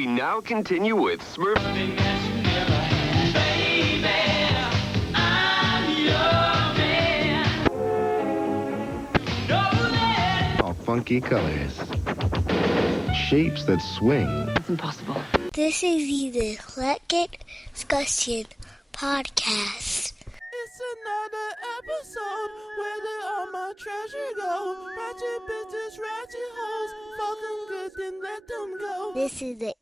We now continue with Smurf. All funky colors. Shapes that swing. It's impossible. This is the Eclectic Discussion Podcast. It's another episode where did all my treasure go? Ratchet bitches, ratchet hoes, fuck them good, then let them go. This is the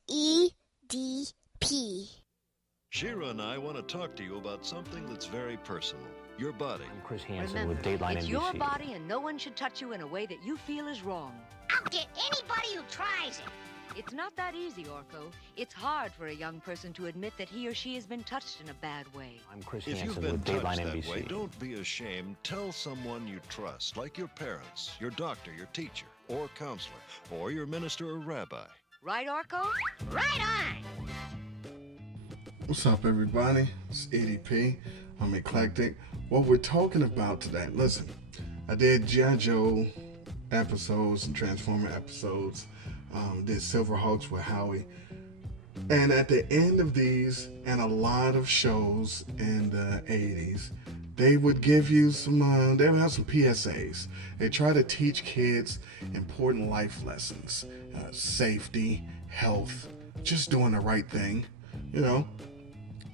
EDP. Shira and I want to talk to you about something that's very personal. Your body. I'm Chris Hansen Remember, with Dateline it's NBC. your body and no one should touch you in a way that you feel is wrong. I'll get anybody who tries it. It's not that easy, Orko. It's hard for a young person to admit that he or she has been touched in a bad way. I'm Chris If you've Hansen been with touched Dateline that NBC. way, don't be ashamed. Tell someone you trust, like your parents, your doctor, your teacher, or counselor, or your minister or rabbi. Right, Orko? Right on. What's up, everybody? It's EDP. I'm Eclectic. What we're talking about today, listen, I did G.I. Joe episodes and Transformer episodes, did Silverhawks with Howie, and at the end of these, and a lot of shows in the 80s, they would give you some, they would have some PSAs. They try to teach kids important life lessons, safety, health, just doing the right thing, you know.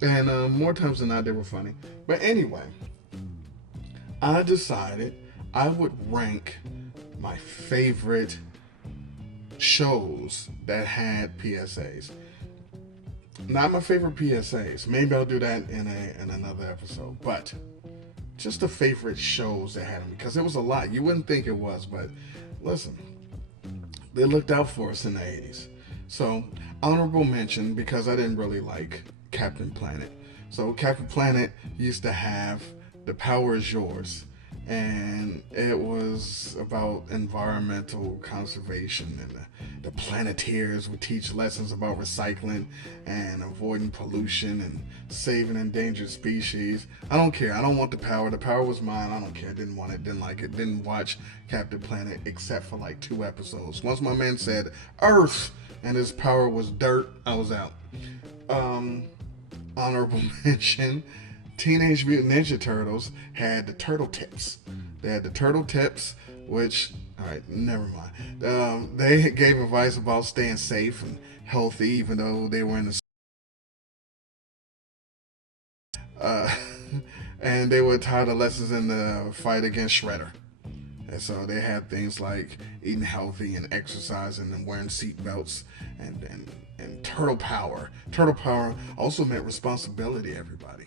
And more times than not, they were funny. But anyway, I decided I would rank my favorite shows that had PSAs. Not my favorite PSAs. Maybe I'll do that in another episode. But just the favorite shows that had them, because it was a lot. You wouldn't think it was, but listen, they looked out for us in the 80s. So, honorable mention, because I didn't really like Captain Planet. So Captain Planet used to have The Power Is Yours, and it was about environmental conservation, and the Planeteers would teach lessons about recycling and avoiding pollution and saving endangered species. I don't care. I don't want the power. The power was mine. I don't care. Didn't want it. Didn't like it. Didn't watch Captain Planet except for like 2 episodes. Once my man said Earth and his power was dirt, I was out. Honorable mention, Teenage Mutant Ninja Turtles had the Turtle Tips. They had the Turtle Tips, which, alright, never mind. They gave advice about staying safe and healthy, even though they were in the... and they would tie the lessons in the fight against Shredder. And so they had things like eating healthy and exercising and wearing seatbelts and turtle power. Turtle power also meant responsibility, everybody.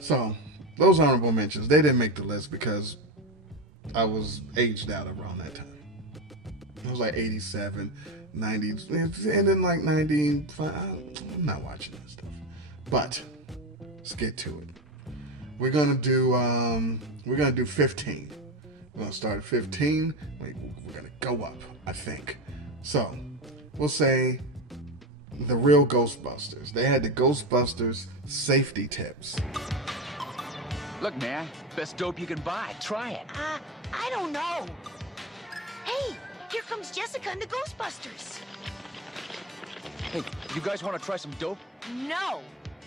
So those honorable mentions, they didn't make the list because I was aged out around that time. I was like 87, 90, and then like 95. I'm not watching that stuff. But let's get to it. We're gonna do 15. We're going to start at 15. We're going to go up, I think. So, we'll say the real Ghostbusters. They had the Ghostbusters safety tips. Look, man, best dope you can buy. Try it. I don't know. Hey, here comes Jessica and the Ghostbusters. Hey, you guys want to try some dope? No.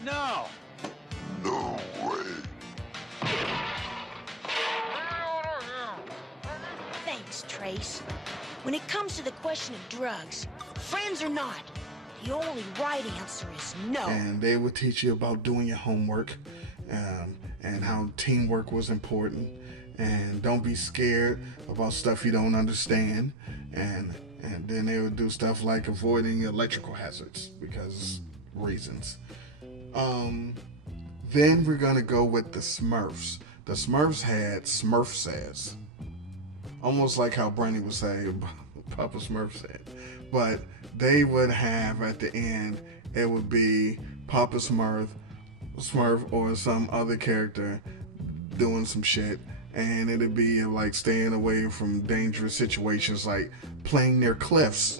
No. No way. Thanks, Trace. When it comes to the question of drugs, friends or not, the only right answer is no. And they would teach you about doing your homework, and how teamwork was important, and don't be scared about stuff you don't understand, and then they would do stuff like avoiding electrical hazards because reasons. Then we're gonna go with the Smurfs. The Smurfs had Smurf says. Almost like how Brandy would say, Papa Smurf said. But they would have at the end, it would be Papa Smurf or some other character doing some shit. And it'd be like staying away from dangerous situations, like playing near cliffs.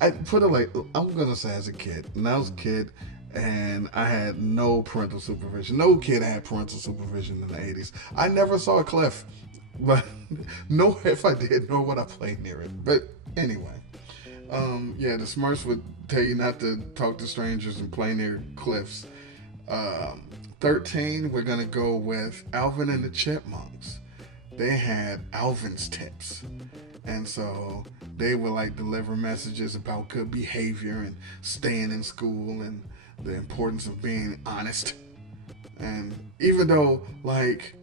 I put it like, I'm going to say as a kid, when I was a kid, and I had no parental supervision. No kid had parental supervision in the 80s. I never saw a cliff. But no, if I did, nor would I play near it. But anyway, Yeah, the Smurfs would tell you not to talk to strangers and play near cliffs. 13, we're gonna go with Alvin and the Chipmunks. They had Alvin's tips, and so they would like deliver messages about good behavior and staying in school and the importance of being honest. And even though like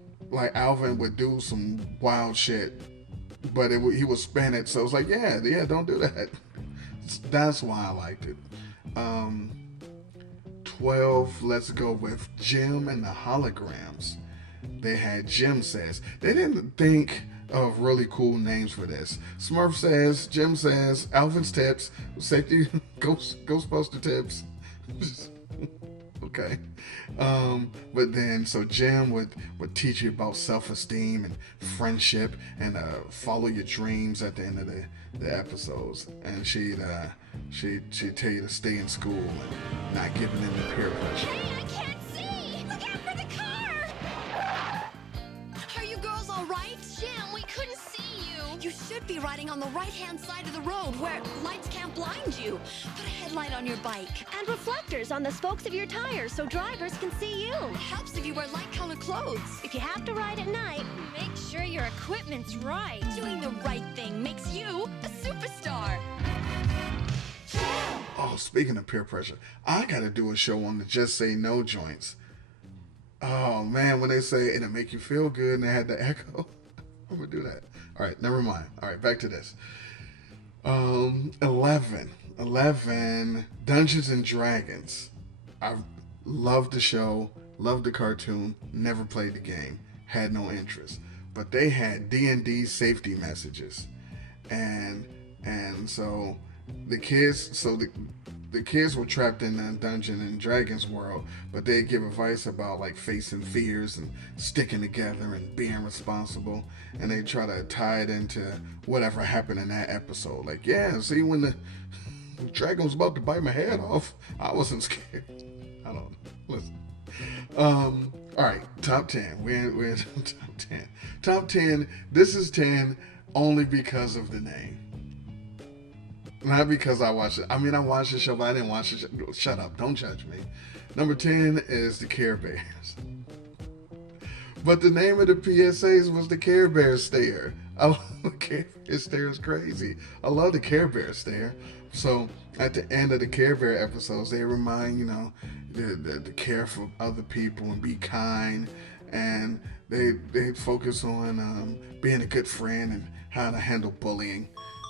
Alvin would do some wild shit, but he would spin it, so it's like yeah, don't do that. That's why I liked it. 12, let's go with Jim and the Holograms. They had Jim Says. They didn't think of really cool names for this. Smurf Says, Jim Says, Alvin's Tips, Safety, Ghostbuster Tips. Okay. But then, so Jim would teach you about self-esteem and friendship and follow your dreams at the end of the episodes. And she'd tell you to stay in school and not giving in to peer pressure. Hey, I can't see! Look out for the car! Are you girls all right? Jim, we couldn't see you. You should be riding on the right-hand side of the road where lights can't blind you. Put a headlight on your bike. And reflectors on the spokes of your tires so drivers can see you. It helps if you wear light-colored clothes. If you have to ride at night, make sure your equipment's right. Doing the right thing makes you a superstar. Oh, speaking of peer pressure, I gotta do a show on the Just Say No joints. Oh man, when they say it'll make you feel good and they had the echo, I'm gonna do that. All right, never mind. All right, back to this. 11, Dungeons and Dragons. I loved the show, loved the cartoon, never played the game, had no interest. But they had D&D safety messages, and so the kids were trapped in a Dungeons and Dragons world, but they give advice about like facing fears and sticking together and being responsible, and they try to tie it into whatever happened in that episode. Like, yeah, see, when the dragon was about to bite my head off, I wasn't scared. I don't know. Listen. All right, top 10. We're in top 10. Top 10. This is 10 only because of the name. Not because I watched it. I mean, I watched the show, but I didn't watch the show. Shut up. Don't judge me. Number 10 is the Care Bears. But the name of the PSAs was the Care Bear Stare. I love the Care Bear Stare. Is crazy. I love the Care Bear Stare. So at the end of the Care Bear episodes, they remind, the care for other people and be kind. And they focus on being a good friend and how to handle bullying,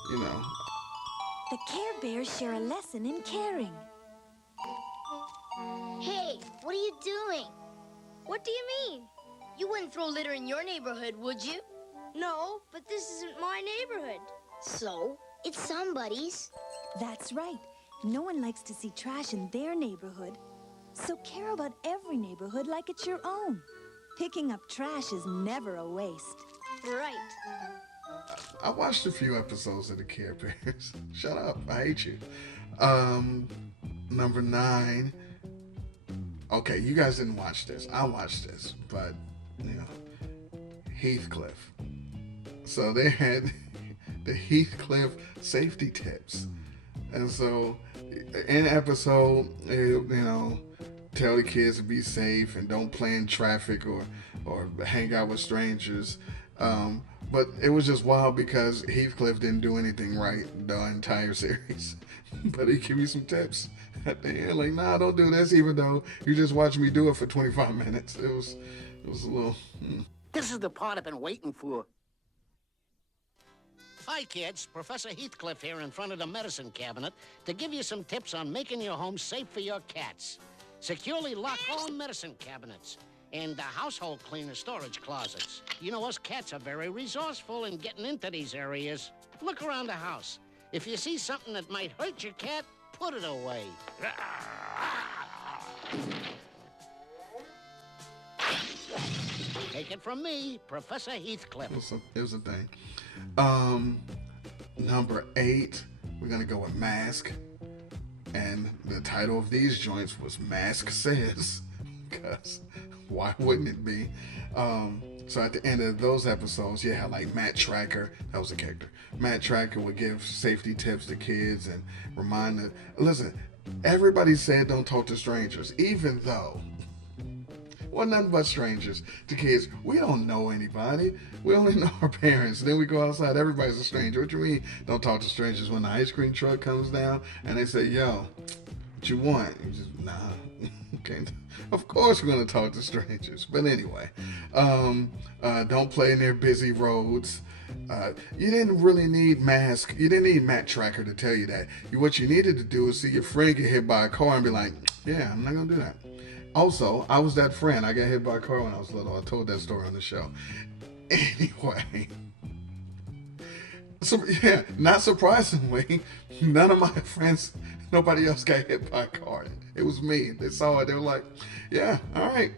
The Care Bears share a lesson in caring. Hey, what are you doing? what do you mean? You wouldn't throw litter in your neighborhood, would you? No, but this isn't my neighborhood. So, it's somebody's. That's right. No one likes to see trash in their neighborhood. So care about every neighborhood like it's your own. Picking up trash is never a waste. Right. I watched a few episodes of the Care Bears. Shut up. I hate you. Number 9. Okay, you guys didn't watch this. I watched this, but, Heathcliff. So they had the Heathcliff safety tips. And so in the episode, tell the kids to be safe and don't play in traffic or hang out with strangers. But it was just wild because Heathcliff didn't do anything right the entire series. But he gave me some tips at the end, like, nah, don't do this, even though you just watched me do it for 25 minutes. It was a little... This is the part I've been waiting for. Hi, kids. Professor Heathcliff here in front of the medicine cabinet to give you some tips on making your home safe for your cats. Securely lock all medicine cabinets and household cleaner storage closets. Us cats are very resourceful in getting into these areas. Look around the house. If you see something that might hurt your cat, put it away. Take it from me, Professor Heathcliff. It was a thing. Number 8, we're gonna go with Mask. And the title of these joints was Mask Says. Because why wouldn't it be? So at the end of those episodes, you had like Matt Tracker. That was a character. Matt Tracker would give safety tips to kids and remind them. Listen, everybody said don't talk to strangers, even though we're nothing but strangers to kids. We don't know anybody. We only know our parents. Then we go outside. Everybody's a stranger. What you mean don't talk to strangers? When the ice cream truck comes down and they say, yo, what you want? You just, nah. Okay. Of course we're going to talk to strangers. But anyway, don't play near busy roads. You didn't really need mask. You didn't need Matt Tracker to tell you that. What you needed to do is see your friend get hit by a car and be like, yeah, I'm not going to do that. Also, I was that friend. I got hit by a car when I was little. I told that story on the show. Anyway. So, yeah, not surprisingly, none of my friends, nobody else got hit by a car. It was me. They saw it. They were like, yeah, all right.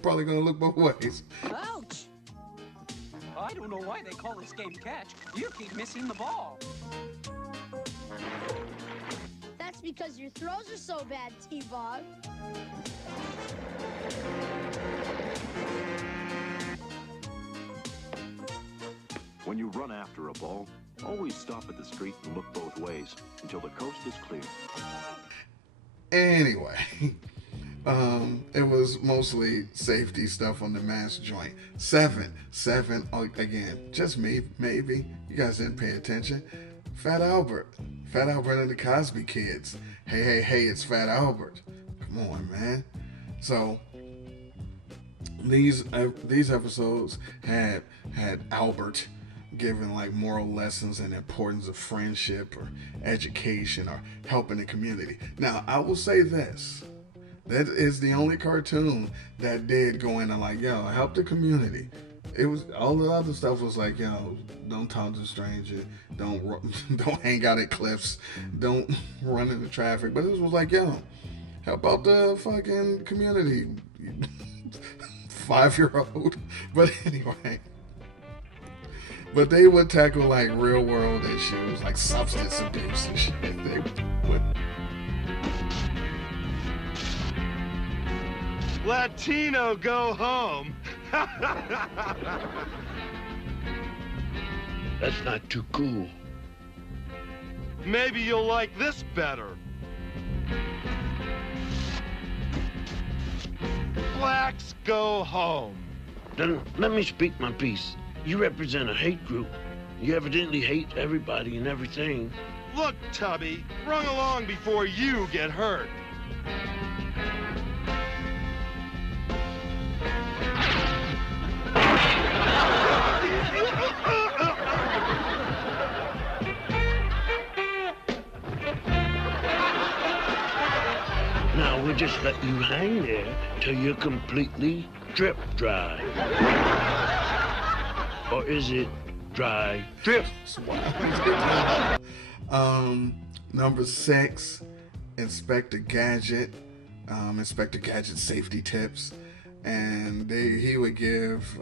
Probably going to look both ways. Ouch! I don't know why they call this game catch. You keep missing the ball. That's because your throws are so bad, T-Bog. When you run after a ball, always stop at the street and look both ways until the coast is clear. Anyway, it was mostly safety stuff on the mask joint. Seven, again, just me, maybe. You guys didn't pay attention. Fat Albert and the Cosby Kids. Hey, it's Fat Albert. Come on, man. So these episodes had Albert giving like moral lessons and importance of friendship or education or helping the community. Now, I will say this. That is the only cartoon that did go in and like, yo, help the community. It was all the other stuff was like, yo, don't talk to a stranger, don't hang out at cliffs, don't run into traffic. But this was like, yo, help out the fucking community, 5-year-old. But anyway. But they would tackle like real world issues, like substance abuse and shit. They would. Latino, go home. That's not too cool. Maybe you'll like this better. Blacks, go home. Then let me speak my piece. You represent a hate group. You evidently hate everybody and everything. Look, Tubby, run along before you get hurt. Now we'll just let you hang there till you're completely drip dry. Or is it dry drip? Number 6, Inspector Gadget. Inspector Gadget safety tips. And he would give,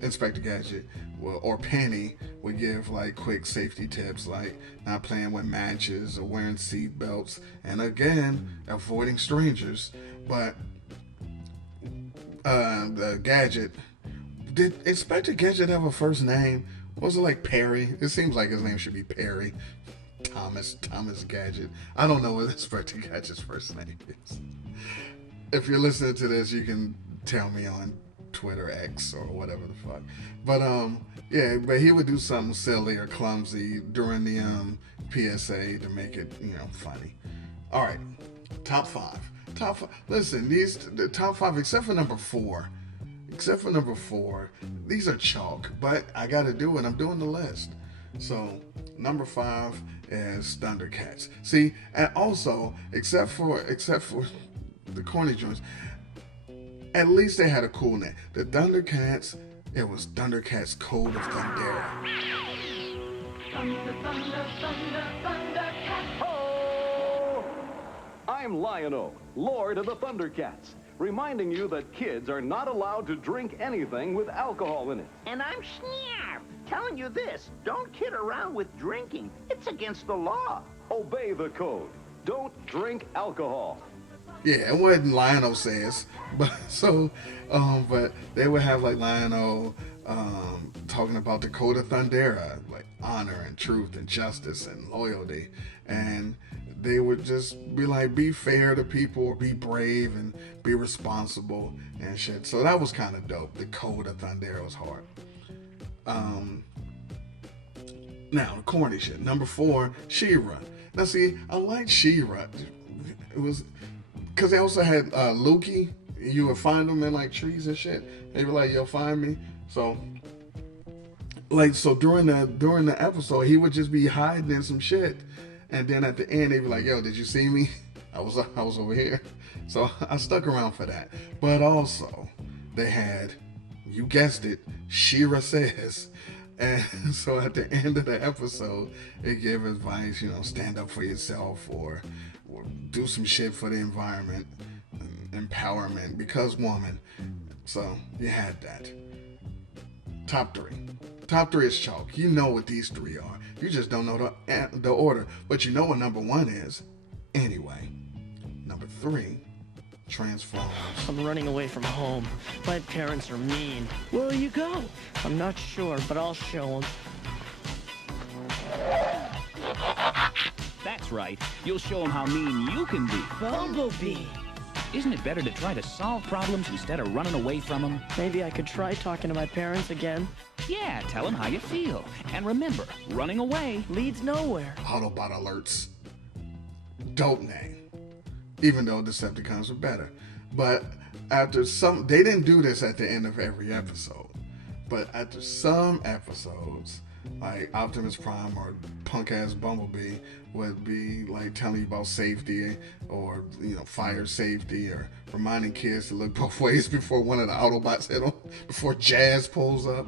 Inspector Gadget, or Penny, would give like quick safety tips, like not playing with matches or wearing seat belts. And again, avoiding strangers. But the Gadget, did Inspector Gadget have a first name? Was it like Perry? It seems like his name should be Perry. Thomas Gadget. I don't know what Inspector Gadget's first name is. If you're listening to this, you can tell me on Twitter, X, or whatever the fuck. But yeah, but he would do something silly or clumsy during the PSA to make it, funny. All right, top five. Listen, the top 5, except for number 4. These are chalk, but I got to do it. I'm doing the list. So number 5 is Thundercats. See, and also except for the corny joints, at least they had a cool name. The Thundercats, it was Thundercats Code of Thundera. I'm Lion-O, Lord of the Thundercats, reminding you that kids are not allowed to drink anything with alcohol in it. And I'm Snap, telling you this, don't kid around with drinking. It's against the law. Obey the code. Don't drink alcohol. Yeah, it wasn't Lionel says, but but they would have like Lionel talking about the code of Thundera, like honor and truth and justice and loyalty, and they would just be like, be fair to people, or be brave and be responsible and shit. So that was kind of dope. The code of Thundera was hard. Now the corny shit. Number 4, She-Ra. Now see, I like She-Ra. It was because they also had Lukey. You would find them in like trees and shit. They were like, "Yo, find me." So during the episode, he would just be hiding in some shit, and then at the end, they'd be like, "Yo, did you see me? I was over here." So I stuck around for that. But also, they had, you guessed it, She-Ra says. And so at the end of the episode, it gave advice, stand up for yourself or do some shit for the environment, empowerment, because woman. So you had that. Top 3. Top 3 is chalk. You know what these 3 are. You just don't know the order, but you know what number 1 is. Anyway, number 3, Transformers. I'm running away from home. My parents are mean. Where will you go? I'm not sure, but I'll show them. That's right. You'll show them how mean you can be. Bumblebee! Isn't it better to try to solve problems instead of running away from them? Maybe I could try talking to my parents again. Yeah, tell them how you feel. And remember, running away leads nowhere. Autobot alerts. Dope name. Even though Decepticons were better. But after they didn't do this at the end of every episode. But after some episodes, like Optimus Prime or punk ass Bumblebee would be like telling you about safety or fire safety or reminding kids to look both ways before one of the Autobots hit them, before Jazz pulls up.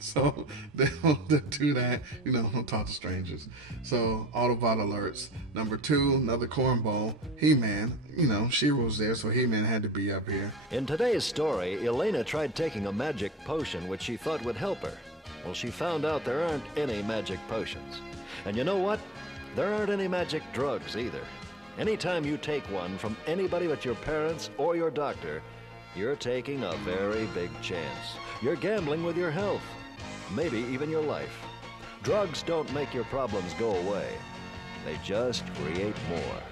So they don't do that, don't talk to strangers. So Autobot alerts. Number 2, another cornball, He-Man. She-Ra was there, so He-Man had to be up here. In today's story, Elena tried taking a magic potion which she thought would help her. Well, she found out there aren't any magic potions. And you know what? There aren't any magic drugs either. Anytime you take one from anybody but your parents or your doctor, you're taking a very big chance. You're gambling with your health, maybe even your life. Drugs don't make your problems go away. They just create more.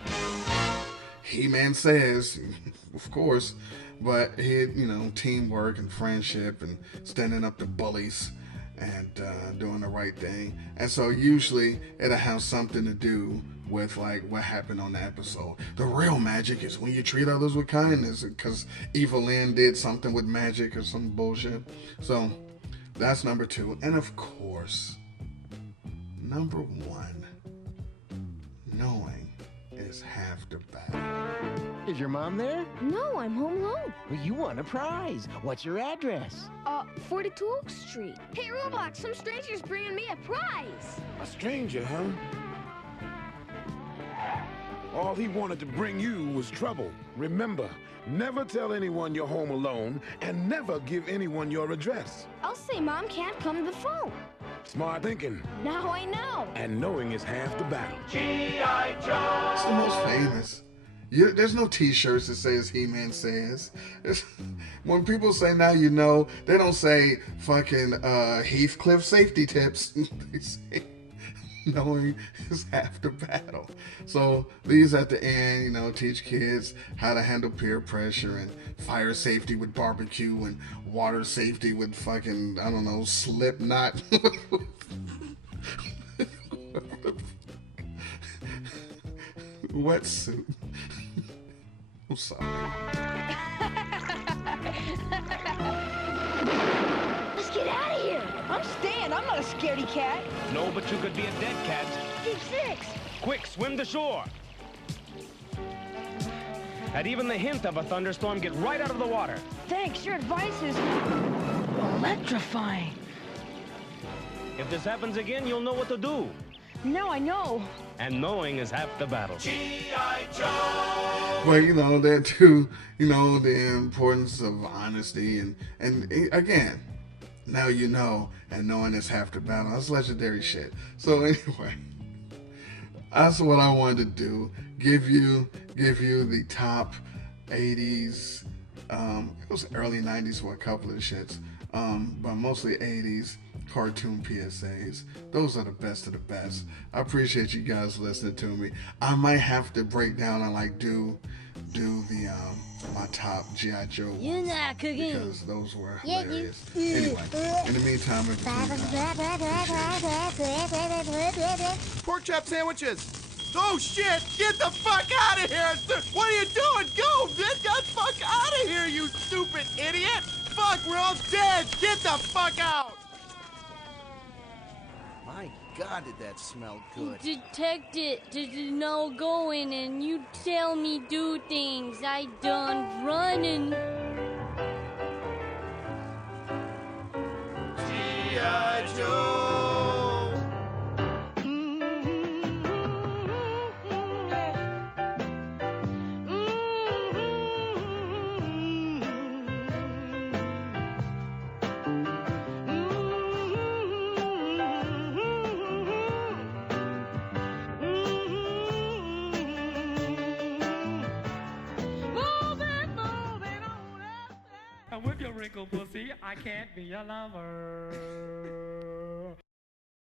He-Man says, of course, but he, teamwork and friendship and standing up to bullies and doing the right thing. And so usually it'll have something to do with like what happened on the episode. The real magic is when you treat others with kindness, because Evil Lynn did something with magic or some bullshit. So that's number 2. And of course, number 1, knowing is half the battle. Is your mom there? No, I'm home alone. Well, you won a prize. What's your address? 42 Oak Street. Hey, Roblox, some stranger's bringing me a prize. A stranger, huh? All he wanted to bring you was trouble. Remember, never tell anyone you're home alone, and never give anyone your address. I'll say Mom can't come to the phone. Smart thinking. Now I know. And knowing is half the battle. G.I. Joe! It's the most famous. There's no t-shirts that says He-Man says. When people say now you know, they don't say fucking Heathcliff safety tips. They say knowing is half the battle. So these at the end, teach kids how to handle peer pressure and fire safety with barbecue and water safety with fucking, I don't know, Slipknot. Wetsuit. I'm sorry. Let's get out of here. I'm staying. I'm not a scaredy cat. No, but you could be a dead cat. Keep 6. Quick, swim to shore. At even the hint of a thunderstorm, get right out of the water. Thanks. Your advice is electrifying. If this happens again, you'll know what to do. No, I know. And knowing is half the battle. G.I. Joe! Well, that too, the importance of honesty and again, now you know, and knowing is half the battle. That's legendary shit. So anyway, That's what I wanted to do. Give you the top 80s. It was early 90s for a couple of shits, but mostly 80s cartoon PSAs. Those are the best of the best. I appreciate you guys listening to me. I might have to break down and like do the my top G.I. Joe ones because those were hilarious. Anyway, in the meantime, Pork chop sandwiches. Oh shit! Get the fuck out of here! What are you doing? Go! Get the fuck out of here, you stupid idiot! Fuck, we're all dead! Get the fuck out! My God, did that smell good? Detect it. There's no going, and you tell me do things. I done running. G.I. Joe! With your wrinkled pussy, I can't be your lover.